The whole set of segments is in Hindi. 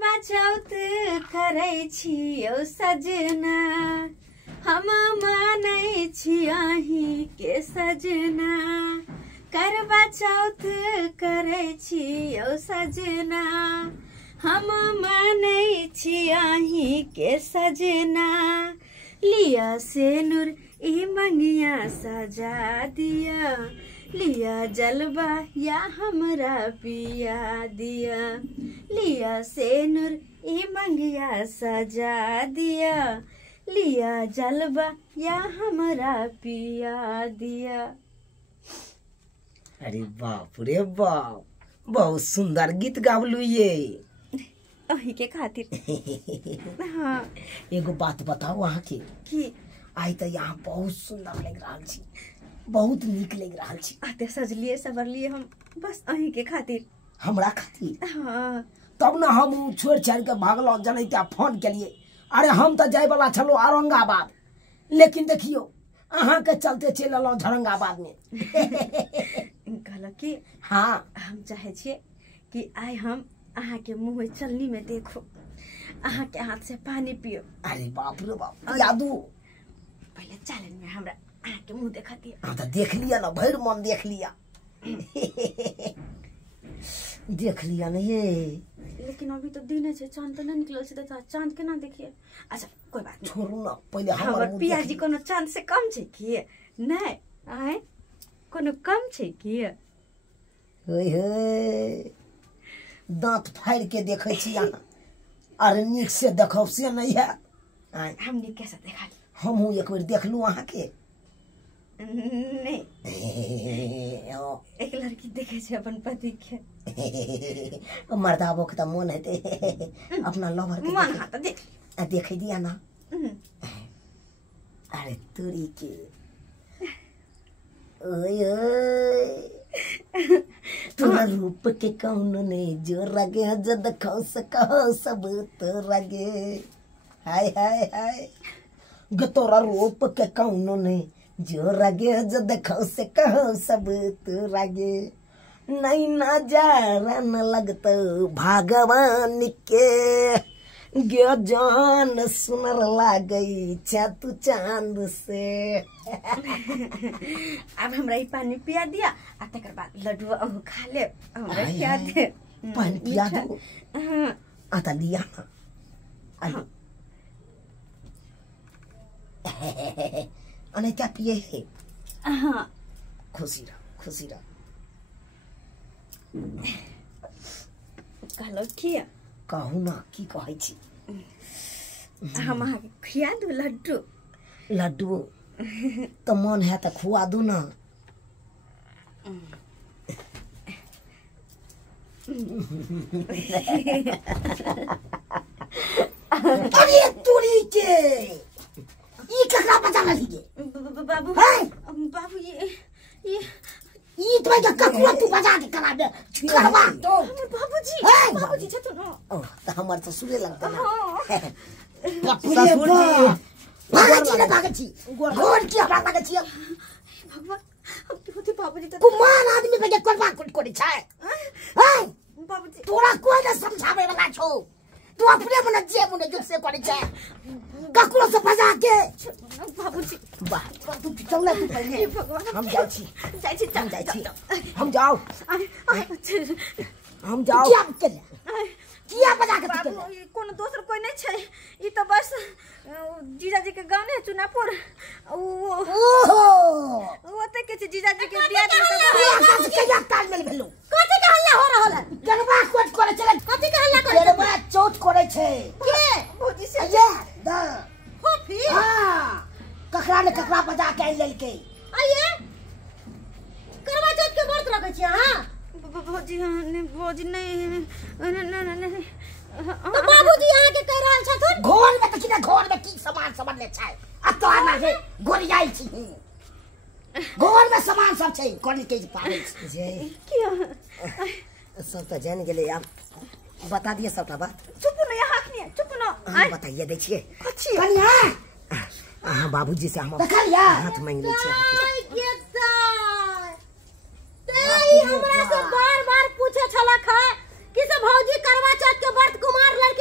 चौथ करै छियौ सजना, हम मानै छी अही के सजना। करवा चौथ करै छियौ सजना, हम मानै छी अही के सजना। लिया सेनुर ई मंगिया सजा दिया, लिया जलवा या हमरा पिया दिया। लिया सेनुर ई मंगिया सजा दिया, लिया जलवा या हमरा पिया दिया। अरे बाप रे बाप, बहुत सुंदर गीत गावलू ये। अही के खातिर। हाँ। एगो बात बताओ वहाँ के की आई तो यहाँ बहुत सुंदर लग रहा छी, बहुत नीक लग रहा छी। आते सजलिए सवरलिए हम बस अही के खातिर। हमरा खातिर? हाँ। तब ना हम छोड़ छाड़ के भागलो, जने क्या फोन के लिए। अरे हम तो जाए वाला छलो औरंगाबाद, लेकिन देखियो अहाँ के चलते चल अलो औरंगाबाद में। कहलो कि हाँ हम चाहे छिए कि आइ हम अहाँ के मुँह चलनी में देखो, अहाँ के हाथ से पानी पियो। अरे बाप रे बाप, यादू पहले चैलेंज में हमरा अहाँ के मुँह देखा दिया। हाँ तो देख लिया ना, भर मन देख लिया। देख लिया ना ये। लेकिन अभी तो दिन है, चांद तो नहीं निकल से, तो चांद के ना देखिए। अच्छा कोई बात नहीं, छोड़ू ना, पहले हमर पिया जी कोनो चांद से कम छे कि नहीं? आए कोनो कम छे कि? होय होय, दांत फाड़ के देखे छी अहाँ। अरे नीक से देखब से नहीं है। हमने कैसे देखा? हम एक बार देख लू अहाँ के। नहीं एक लड़की देखे छे अपन पति के। मर्दाबो के तो मन है अपना लवर के मन हाथ देख दिया ना। अरे तोरी के ओए ओए, तोरा रूप के कौन ने जो रगे जो देखो सको सब तो रगे। हाय हाय हाय, ग तोरा रूप के कौन ने जो रगे जो देखो से कहो सब तो रगे। नहीं ना जा न लगता भगवान के, गे जान सुनर लागई तू चांद से। अब हमरा ई पानी पिया दिया, आ तकर बाद लड्डू अहू खा ले। हमरा पिया दे, पानी पिया दो। आता लिया ना। अने क्या पिए है? हाँ खुशी रह, खुशी रह। कहलो किया? कहू ना, की कहै छी? हम अहाँ के खिया दू लड्डू। लड्डू तो मन है तो खुआ दू ना। अरे तोरी के ई ककरा बचा लीजिए? बाबू बाबू ये तो क्या ककुआ तू बजा के करा दे करवा तो। बाबूजी छथुन। ओ त हमर तो सुरे लगता ना। ससुर जी भागची ना भागची, गोर की भागची छी। भगवान अब की होती बाबूजी तो कुमार आदमी पे करवा कुट कोड़ी छै। हाय बाबूजी तोरा कोई ना समझावे वाला छौ, तू अपने मन जे मन जो से करे छै ककुआ से बजा के। बाबूजी वाह तू चल ले, तू पहले हम जाई छी, हम जाओ, हम जाओ। क्या कर किया बजा के तू? कोनो दोसर कोई नहीं छै, ई तो बस जीजाजी के गांव है चुनापुर। ओहो ओते के जीजाजी के बियाह में तो के या ताल में भेलु। कथि के हल्ला हो रहल है? गरबा कोट करे चले। कथि के हल्ला करे? गरबा चौथ करे छै के भौजी से ये द होफी। हां ककरा ने ककरा बजा के लेल के। आइए करवा चौथ के व्रत रखै छी हां? भौजी भौजी नहीं। तो बाबूजी यहाँ के कह रहल छथुन घोर में तकिना, घोर में की सामान सब ले छै। आ तो आना से गोरियाई छी, घोर में सामान सब छै, कोनी के पारे छै। किया सब तो जान गेले। आप बता दिए सबटा बात। चुप न, यहाँ नहीं है, चुप न। हम बताइए दै छियै अच्छी कनिया। हां बाबूजी से हम हाथ मांग ले छियै। हमरा से बार-बार पूछे छलक है कि से भौजी करवा चौथ के व्रत कुमार लड़के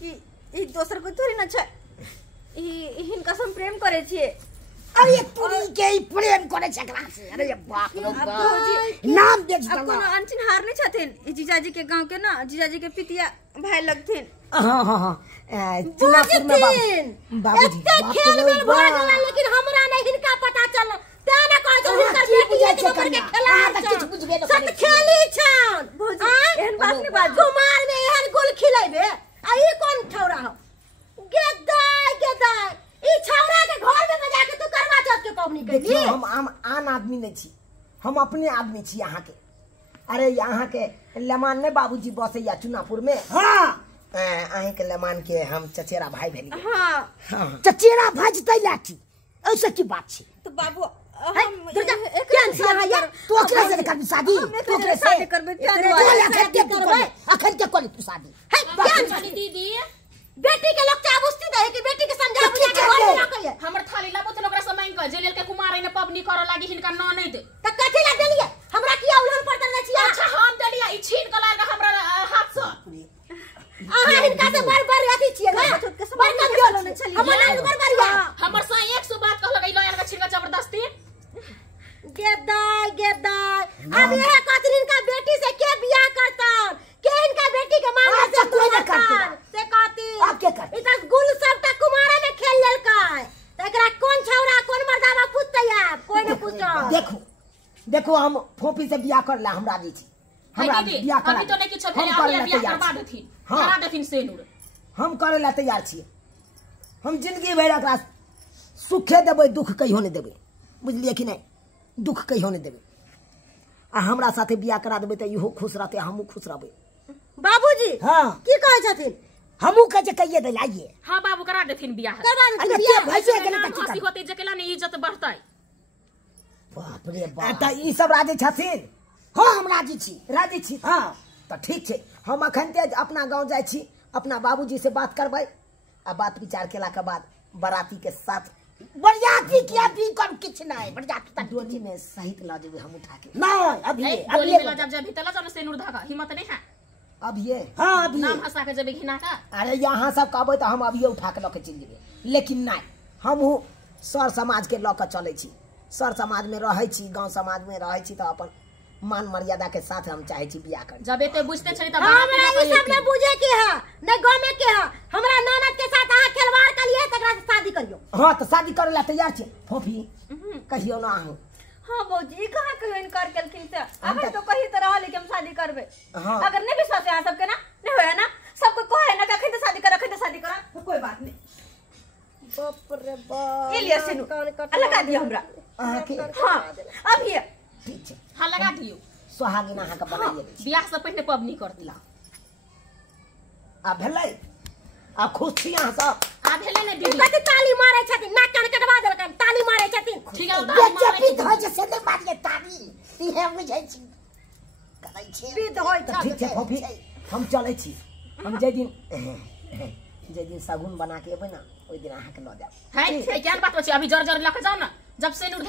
कि ई दोसर कोई थोड़ी ना छै, ई हिनका से हम प्रेम करे छिए। अरे पूरी के ही प्रेम करे छकरा से। अरे बाप रे बाप, नाम देख अब कोनो अनचिन हार नहीं छथिन, ई जीजाजी के गांव के ना, जीजाजी के पितिया भाई लगथिन। हां हां हां चुनापुर में बाबूजी खेल में भाग गला, लेकिन हमरा नहीं हिनका पता चल ताना कह जो हिनका बेटी के नंबर के खिला किछ बुझबे न सब खेली छन भौजी एहन बात नहीं बात। कुमार में एहन गोल खिलेबे आ ई कोन छौरा हो? गेदाय ई छौरा के घर में बजा के तू करवा चौथ के पवनी के देखियो हम आन आदमी नहीं छी, हम अपने आदमी छी यहाँ के। अरे यहाँ के लेमान ने बाबूजी बसे या चुनापुर में। हां अहीं के लेमान के हम चचेरा भाई भेली। हां हां चचेरा भजतै लाठी ऐसे की बात छी। तो बाबू हम केन से यहाँ यार तू अकरा से कर शादी, तू अकरा से शादी करबे अखन के कोली तू शादी है केन छनी दीदी? बेटी के लोग चाबुस्ती दे कि बेटी के समझा बुझा के घर में रखिए। हमर थाली ला बोतल ओकरा समय क जेलेल के कुमार ने पबनी कर लागी हिनका न नहीं दे त कथि ला देलिए? हमरा किया उलहन पड़त रह छिया? अच्छा हम देलिया ई छीन के लाग हमरा हाथ से। आहा हिनका से बड़ अथी छिए ना, बड़ कमजोर न छलिए। हमर नाम बड़ बढ़िया हमर से 100 बात कहलक ई लयन का छीन के जबरदस्ती। गेदाय अब ये कतरिन का बेटी से के बियाह करता? के इनका बेटी के मांगे से तू ना करता से कहती अब के कर? इधर गुल सबटा कुमारा में खेल लेलकै त एकरा कोन छौरा कोन मर्दावा पूछतै? कोई न पूछो। देखो देखो हम फोफी से बियाह करला हमरा दी छी, हमरा बियाह करा अभी तो नहीं किछ भेल, अब बियाह करवा देथिन, करा देथिन सेनुर। हम करे ला तैयार छी। हम जिंदगी भर एकरा सुखे देबै, दुख कहियो नहीं देबै, बुझलिए कि नहीं? दुख कहियो नहीं देबै। आ हमरा साथे बियाह करा देबै त इहो खुश रहते, हमहू खुश रहबै। बाबूजी हां की कहै छथिन? हमहू कहे कहिए दे लाइए। हां बाबू करा देथिन बियाह। करवा अरे देथिन के बियाह। भैसे के नाम नहीं हंसी होते जकेला ने इज्जत बढ़तै। बाप रे बाप, त ई सब राजी छथिन। हां हम राजी छी, राजी छी। हां त ठीक छै, हम अखन ते अपना गांव जाय छी, अपना बाबूजी से बात करबै आ बात विचार केला के बाद बराती के साथ बरियाती किया भी कर किछ नहीं, बरियाती त डोली में सहित ला देबै हम उठा के। नहीं अभी गोली में जब भीतर जब सेनुर धागा हिम्मत नहीं है अब ये। हां अभी नाम हंसा के जब घिना का। अरे यहाँ सब कहबै त हम अभी उठा के ल के चल जेबै, लेकिन नहीं हम सर समाज के ल के चलै छी। सर समाज में रहै छी, गांव समाज में रहै छी त अपन मान मर्यादा के साथ हम चाहे छी बियाह कर। जब एते बुझते छै त हमरा ई सब ने बुझे के है, न गांव में के है। हमरा ननद के साथ आहा खेलवाड़ करिए तकरा से शादी करियो। हां त शादी करे ला तैयार छी। फोफी कहियो ना आहू। हां भौजी ई कहां कहियो इनकार केलखिन से? अगर तो कही त रहले कि हम शादी करबे। हां अगर नहीं विश्वास है सबके ना, नहीं होया ना, सबको कहे ना कि अखन तो शादी कर, अखन तो शादी करा, कोई बात नहीं। बाप रे बाप, ये लिया सेनु लगा दिया हमरा। आहा के हां अब ये ठीक छै। हां लगा दियो। सुहागिन आहा के बनाइए दै छी। बियाह से पहले पबनी कर दिला। आ भेलै आ खुश छी अहाँ सब? आ भेले ने दीदी कथि ताली मारै छथिन? नाक कान कटवा देलकन, ताली मारै छथिन। ठीक है बेचपी धोइ छै से नहि मारिए ताली, इहे बुझै छी करै छी। विध होय त ठीक छै फोफी, हम चलै छी। हम जे दिन सगुन बना के एबै ना, ओइ दिन अहाँ के ल जाब। है क्या बात बची? अभी जर जर लख जाओ ना, जब सेनुर